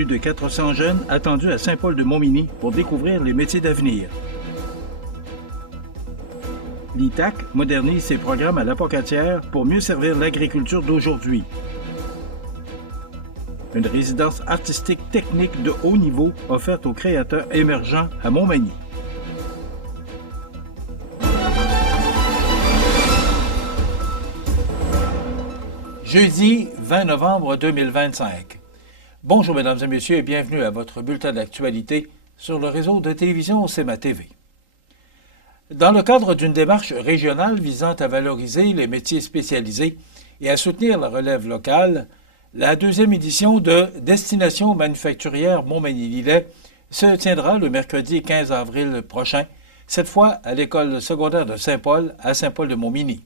Plus de 400 jeunes attendus à Saint-Paul-de-Montmagny pour découvrir les métiers d'avenir. L'ITAC modernise ses programmes à l'Apocatière pour mieux servir l'agriculture d'aujourd'hui. Une résidence artistique technique de haut niveau offerte aux créateurs émergents à Montmagny. Jeudi 20 novembre 2025. Bonjour mesdames et messieurs et bienvenue à votre bulletin d'actualité sur le réseau de télévision CEMA TV. Dans le cadre d'une démarche régionale visant à valoriser les métiers spécialisés et à soutenir la relève locale, la deuxième édition de Destination manufacturière Montmagny-Lillet se tiendra le mercredi 15 avril prochain, cette fois à l'école secondaire de Saint-Paul à Saint-Paul-de-Montmagny.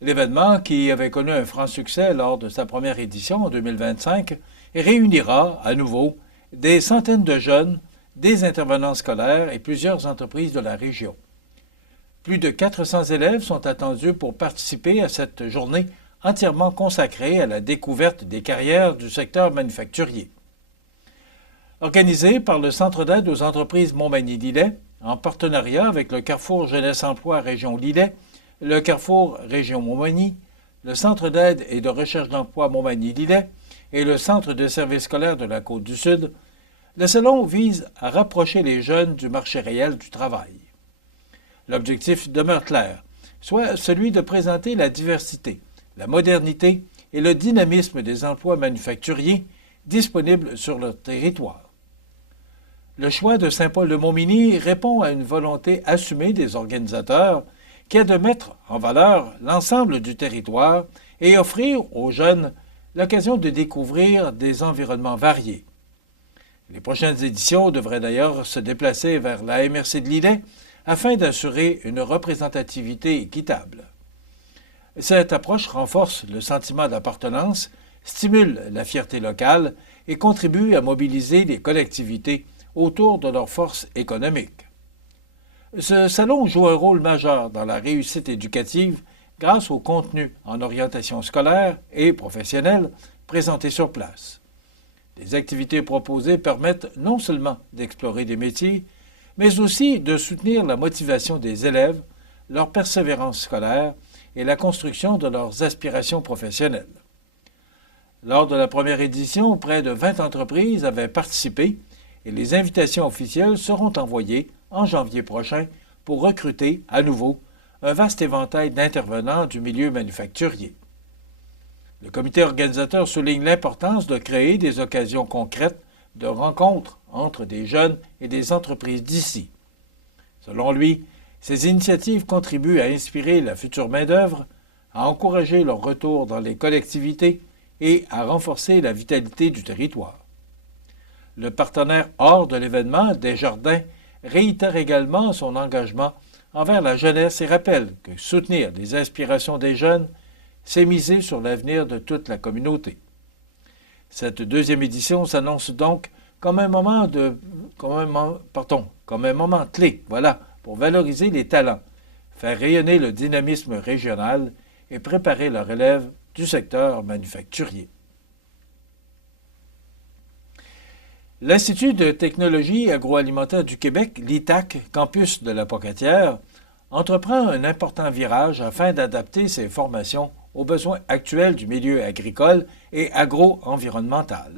L'événement, qui avait connu un franc succès lors de sa première édition en 2025, réunira à nouveau des centaines de jeunes, des intervenants scolaires et plusieurs entreprises de la région. Plus de 400 élèves sont attendus pour participer à cette journée entièrement consacrée à la découverte des carrières du secteur manufacturier. Organisée par le Centre d'aide aux entreprises Montmagny-Lillet, en partenariat avec le Carrefour Jeunesse Emploi Région Lillet, le Carrefour Région Montmagny, le Centre d'aide et de recherche d'emploi Montmagny-Lillet et le Centre de services scolaires de la Côte-du-Sud, le salon vise à rapprocher les jeunes du marché réel du travail. L'objectif demeure clair, soit celui de présenter la diversité, la modernité et le dynamisme des emplois manufacturiers disponibles sur leur territoire. Le choix de Saint-Paul-de-Montmagny répond à une volonté assumée des organisateurs qui est de mettre en valeur l'ensemble du territoire et offrir aux jeunes l'occasion de découvrir des environnements variés. Les prochaines éditions devraient d'ailleurs se déplacer vers la MRC de Lillet afin d'assurer une représentativité équitable. Cette approche renforce le sentiment d'appartenance, stimule la fierté locale et contribue à mobiliser les collectivités autour de leurs forces économiques. Ce salon joue un rôle majeur dans la réussite éducative grâce au contenu en orientation scolaire et professionnelle présenté sur place. Les activités proposées permettent non seulement d'explorer des métiers, mais aussi de soutenir la motivation des élèves, leur persévérance scolaire et la construction de leurs aspirations professionnelles. Lors de la première édition, près de 20 entreprises avaient participé et les invitations officielles seront envoyées en janvier prochain pour recruter à nouveau un vaste éventail d'intervenants du milieu manufacturier. Le comité organisateur souligne l'importance de créer des occasions concrètes de rencontres entre des jeunes et des entreprises d'ici. Selon lui, ces initiatives contribuent à inspirer la future main-d'œuvre, à encourager leur retour dans les collectivités et à renforcer la vitalité du territoire. Le partenaire hors de l'événement, Desjardins, réitère également son engagement envers la jeunesse et rappelle que soutenir les aspirations des jeunes, c'est miser sur l'avenir de toute la communauté. Cette deuxième édition s'annonce donc comme un moment clé, pour valoriser les talents, faire rayonner le dynamisme régional et préparer la relève du secteur manufacturier. L'Institut de technologie agroalimentaire du Québec, l'ITAC, campus de l'Apocatière, entreprend un important virage afin d'adapter ses formations aux besoins actuels du milieu agricole et agro-environnemental.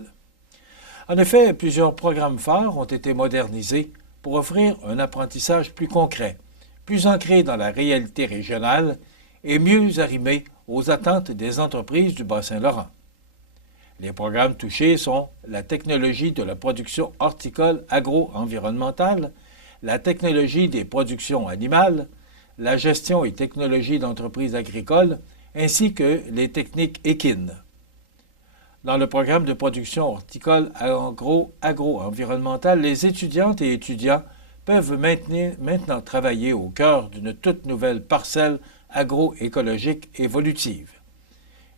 En effet, plusieurs programmes phares ont été modernisés pour offrir un apprentissage plus concret, plus ancré dans la réalité régionale et mieux arrimé aux attentes des entreprises du Bas-Saint-Laurent. Les programmes touchés sont la technologie de la production horticole agro-environnementale, la technologie des productions animales, la gestion et technologie d'entreprises agricoles, ainsi que les techniques équines. Dans le programme de production horticole agro-environnementale, les étudiantes et étudiants peuvent maintenant travailler au cœur d'une toute nouvelle parcelle agroécologique évolutive.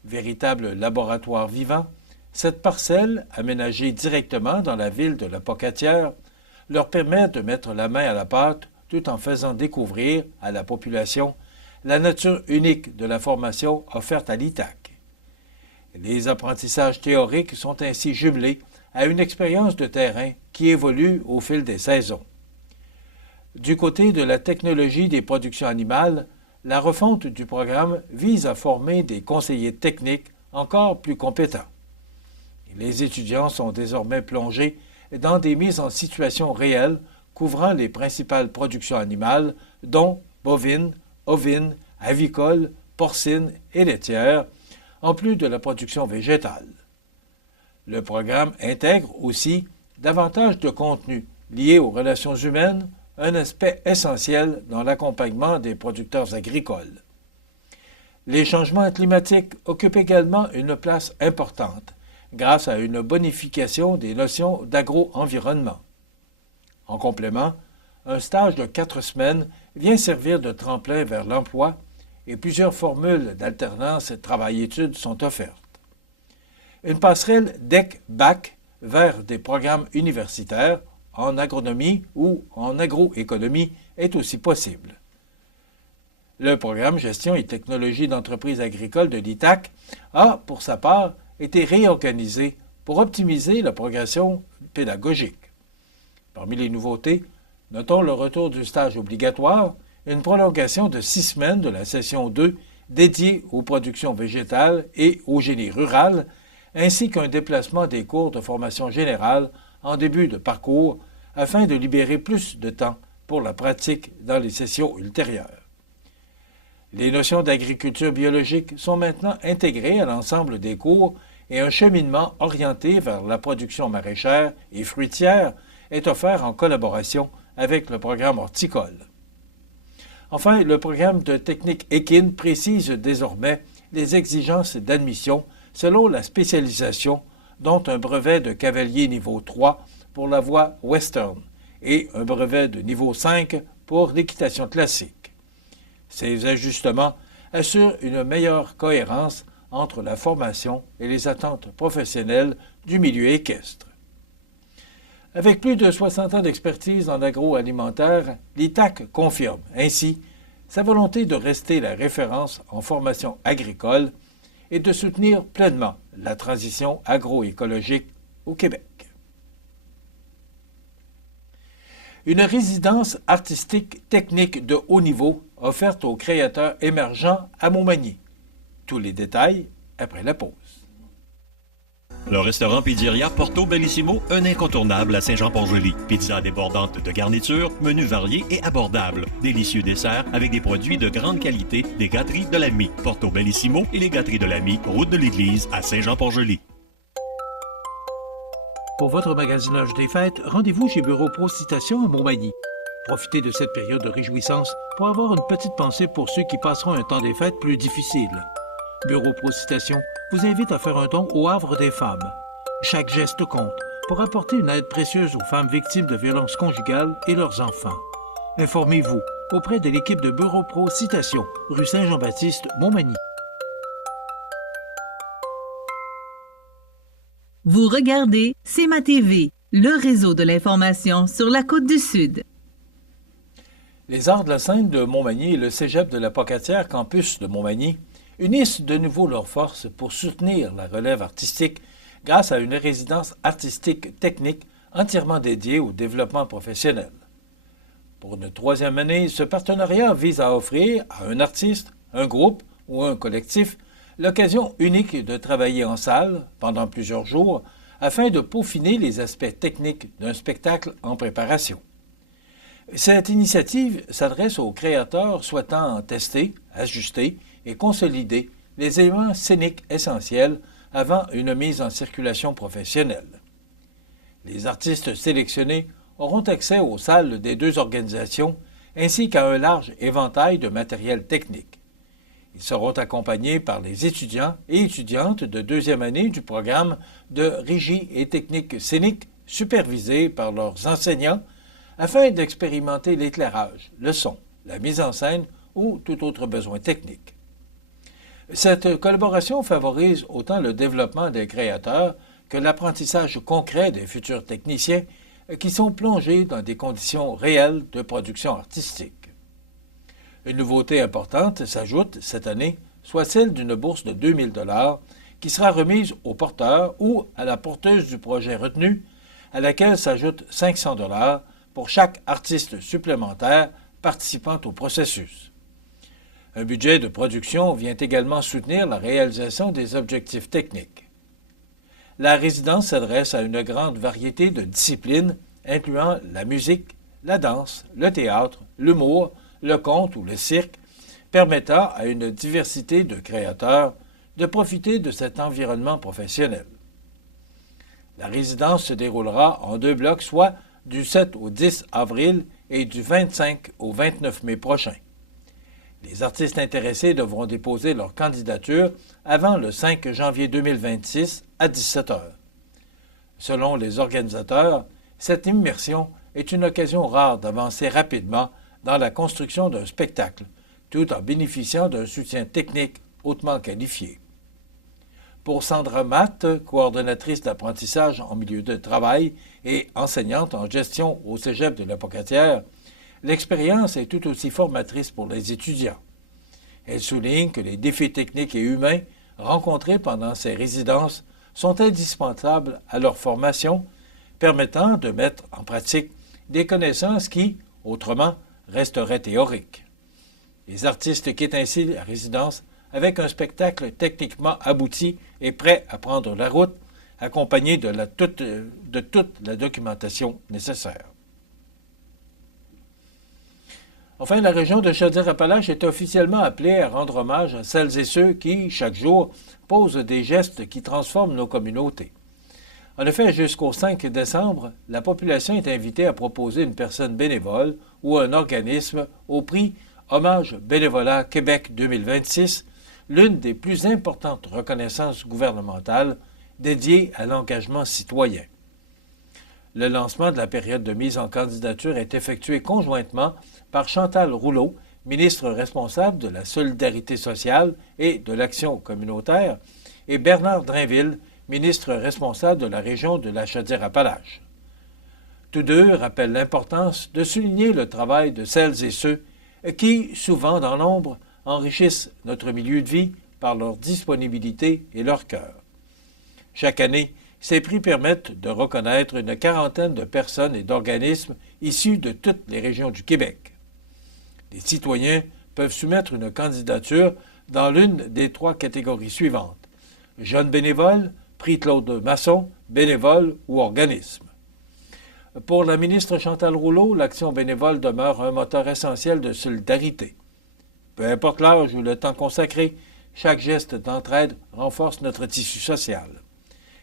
Véritable laboratoire vivant, cette parcelle, aménagée directement dans la ville de la Pocatière, leur permet de mettre la main à la pâte tout en faisant découvrir à la population la nature unique de la formation offerte à l'ITAC. Les apprentissages théoriques sont ainsi jumelés à une expérience de terrain qui évolue au fil des saisons. Du côté de la technologie des productions animales, la refonte du programme vise à former des conseillers techniques encore plus compétents. Les étudiants sont désormais plongés dans des mises en situation réelles couvrant les principales productions animales, dont bovines, ovines, avicoles, porcines et laitières, en plus de la production végétale. Le programme intègre aussi davantage de contenu lié aux relations humaines, un aspect essentiel dans l'accompagnement des producteurs agricoles. Les changements climatiques occupent également une place importante grâce à une bonification des notions d'agro-environnement. En complément, un stage de 4 semaines vient servir de tremplin vers l'emploi et plusieurs formules d'alternance travail-études sont offertes. Une passerelle DEC-BAC vers des programmes universitaires en agronomie ou en agroéconomie est aussi possible. Le programme Gestion et technologie d'entreprises agricoles de l'ITAC a, pour sa part, été réorganisé pour optimiser la progression pédagogique. Parmi les nouveautés, notons le retour du stage obligatoire, une prolongation de 6 semaines de la session 2 dédiée aux productions végétales et au génie rural, ainsi qu'un déplacement des cours de formation générale en début de parcours afin de libérer plus de temps pour la pratique dans les sessions ultérieures. Les notions d'agriculture biologique sont maintenant intégrées à l'ensemble des cours et un cheminement orienté vers la production maraîchère et fruitière est offert en collaboration avec le programme horticole. Enfin, le programme de technique équine précise désormais les exigences d'admission selon la spécialisation, dont un brevet de cavalier niveau 3 pour la voie western et un brevet de niveau 5 pour l'équitation classique. Ces ajustements assurent une meilleure cohérence entre la formation et les attentes professionnelles du milieu équestre. Avec plus de 60 ans d'expertise en agroalimentaire, l'ITAC confirme ainsi sa volonté de rester la référence en formation agricole et de soutenir pleinement la transition agroécologique au Québec. Une résidence artistique technique de haut niveau offerte aux créateurs émergents à Montmagny. Tous les détails après la pause. Le restaurant Pizzeria Porto Bellissimo, un incontournable à Saint-Jean-Port-Joli. Pizza débordante de garnitures, menus variés et abordables. Délicieux desserts avec des produits de grande qualité des gâteries de l'Ami. Porto Bellissimo et les gâteries de l'Ami, route de l'église à Saint-Jean-Port-Joli. Pour votre magasinage des fêtes, rendez-vous chez Bureau Pro Citation à Montmagny. Profitez de cette période de réjouissance pour avoir une petite pensée pour ceux qui passeront un temps des fêtes plus difficile. Bureau Pro Citation vous invite à faire un don au Havre des femmes. Chaque geste compte pour apporter une aide précieuse aux femmes victimes de violences conjugales et leurs enfants. Informez-vous auprès de l'équipe de Bureau Pro Citation, rue Saint-Jean-Baptiste, Montmagny. Vous regardez CEMA TV, le réseau de l'information sur la Côte-du-Sud. Les Arts de la Scène de Montmagny et le Cégep de la Pocatière campus de Montmagny unissent de nouveau leurs forces pour soutenir la relève artistique grâce à une résidence artistique technique entièrement dédiée au développement professionnel. Pour une 3e année, ce partenariat vise à offrir à un artiste, un groupe ou un collectif l'occasion unique de travailler en salle pendant plusieurs jours afin de peaufiner les aspects techniques d'un spectacle en préparation. Cette initiative s'adresse aux créateurs souhaitant tester, ajuster et consolider les éléments scéniques essentiels avant une mise en circulation professionnelle. Les artistes sélectionnés auront accès aux salles des 2 organisations ainsi qu'à un large éventail de matériel technique. Ils seront accompagnés par les étudiants et étudiantes de 2e année du programme de régie et technique scénique supervisés par leurs enseignants afin d'expérimenter l'éclairage, le son, la mise en scène ou tout autre besoin technique. Cette collaboration favorise autant le développement des créateurs que l'apprentissage concret des futurs techniciens qui sont plongés dans des conditions réelles de production artistique. Une nouveauté importante s'ajoute cette année, soit celle d'une bourse de 2 000 $ qui sera remise au porteur ou à la porteuse du projet retenu, à laquelle s'ajoutent 500 $ pour chaque artiste supplémentaire participant au processus. Un budget de production vient également soutenir la réalisation des objectifs techniques. La résidence s'adresse à une grande variété de disciplines, incluant la musique, la danse, le théâtre, l'humour, le conte ou le cirque, permettant à une diversité de créateurs de profiter de cet environnement professionnel. La résidence se déroulera en 2 blocs, soit du 7 au 10 avril et du 25 au 29 mai prochain. Les artistes intéressés devront déposer leur candidature avant le 5 janvier 2026 à 17 h. Selon les organisateurs, cette immersion est une occasion rare d'avancer rapidement dans la construction d'un spectacle, tout en bénéficiant d'un soutien technique hautement qualifié. Pour Sandra Matt, coordonnatrice d'apprentissage en milieu de travail et enseignante en gestion au Cégep de la Pocatière, l'expérience est tout aussi formatrice pour les étudiants. Elle souligne que les défis techniques et humains rencontrés pendant ces résidences sont indispensables à leur formation, permettant de mettre en pratique des connaissances qui, autrement, resteraient théoriques. Les artistes quittent ainsi la résidence avec un spectacle techniquement abouti et prêt à prendre la route, accompagné de toute la documentation nécessaire. Enfin, la région de Chaudière-Appalaches est officiellement appelée à rendre hommage à celles et ceux qui, chaque jour, posent des gestes qui transforment nos communautés. En effet, jusqu'au 5 décembre, la population est invitée à proposer une personne bénévole ou un organisme au prix Hommage Bénévolat Québec 2026, l'une des plus importantes reconnaissances gouvernementales dédiées à l'engagement citoyen. Le lancement de la période de mise en candidature est effectué conjointement par Chantal Rouleau, ministre responsable de la Solidarité sociale et de l'Action communautaire, et Bernard Drainville, ministre responsable de la région de la Chaudière-Appalaches. Tous deux rappellent l'importance de souligner le travail de celles et ceux qui, souvent dans l'ombre, enrichissent notre milieu de vie par leur disponibilité et leur cœur. Chaque année, ces prix permettent de reconnaître une quarantaine de personnes et d'organismes issus de toutes les régions du Québec. Les citoyens peuvent soumettre une candidature dans l'une des 3 catégories suivantes: jeunes bénévoles, prix Claude Masson, bénévoles ou organismes. Pour la ministre Chantal Rouleau, l'action bénévole demeure un moteur essentiel de solidarité. Peu importe l'âge ou le temps consacré, chaque geste d'entraide renforce notre tissu social.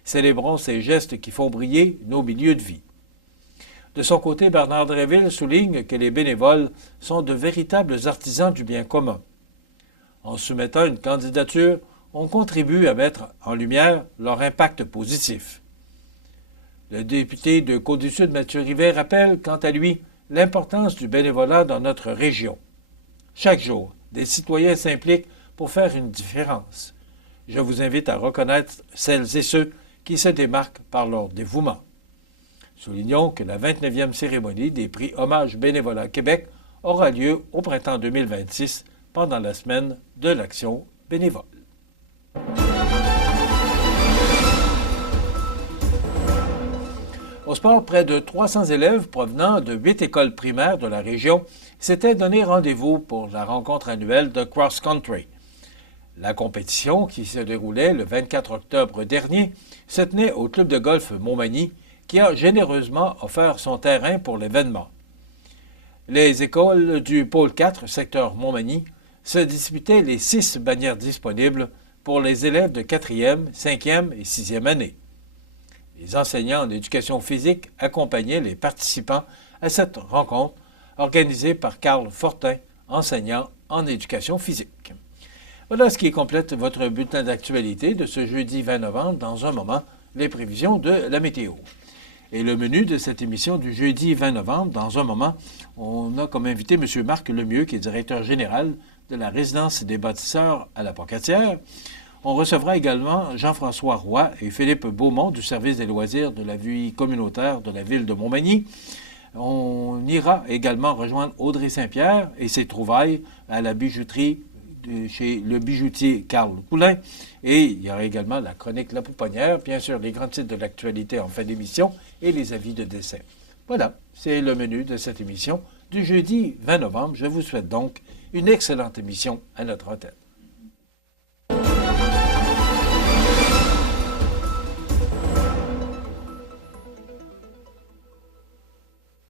Célébrons ces gestes qui font briller nos milieux de vie. De son côté, Bernard Drainville souligne que les bénévoles sont de véritables artisans du bien commun. En soumettant une candidature, on contribue à mettre en lumière leur impact positif. Le député de Côte-du-Sud, Mathieu Rivet, rappelle, quant à lui, l'importance du bénévolat dans notre région. Chaque jour, des citoyens s'impliquent pour faire une différence. Je vous invite à reconnaître celles et ceux qui se démarquent par leur dévouement. Soulignons que la 29e cérémonie des prix Hommage Bénévolat Québec aura lieu au printemps 2026 pendant la semaine de l'Action bénévole. Au sport, près de 300 élèves provenant de 8 écoles primaires de la région s'étaient donné rendez-vous pour la rencontre annuelle de Cross Country. La compétition, qui se déroulait le 24 octobre dernier, se tenait au club de golf Montmagny, qui a généreusement offert son terrain pour l'événement. Les écoles du pôle 4, secteur Montmagny, se disputaient les 6 bannières disponibles pour les élèves de 4e, 5e et 6e année. Les enseignants en éducation physique accompagnaient les participants à cette rencontre organisée par Carl Fortin, enseignant en éducation physique. Voilà ce qui complète votre bulletin d'actualité de ce jeudi 20 novembre. Dans un moment, les prévisions de la météo. Et le menu de cette émission du jeudi 20 novembre, dans un moment, on a comme invité M. Marc Lemieux, qui est directeur général de la résidence des bâtisseurs à la Pocatière. On recevra également Jean-François Roy et Philippe Beaumont du service des loisirs de la vie communautaire de la ville de Montmagny. On ira également rejoindre Audrey Saint-Pierre et ses trouvailles à la bijouterie chez le bijoutier Carl Coulin. Et il y aura également la chronique La Pouponnière, bien sûr, les grands titres de l'actualité en fin d'émission et les avis de décès. Voilà, c'est le menu de cette émission du jeudi 20 novembre. Je vous souhaite donc une excellente émission à notre antenne.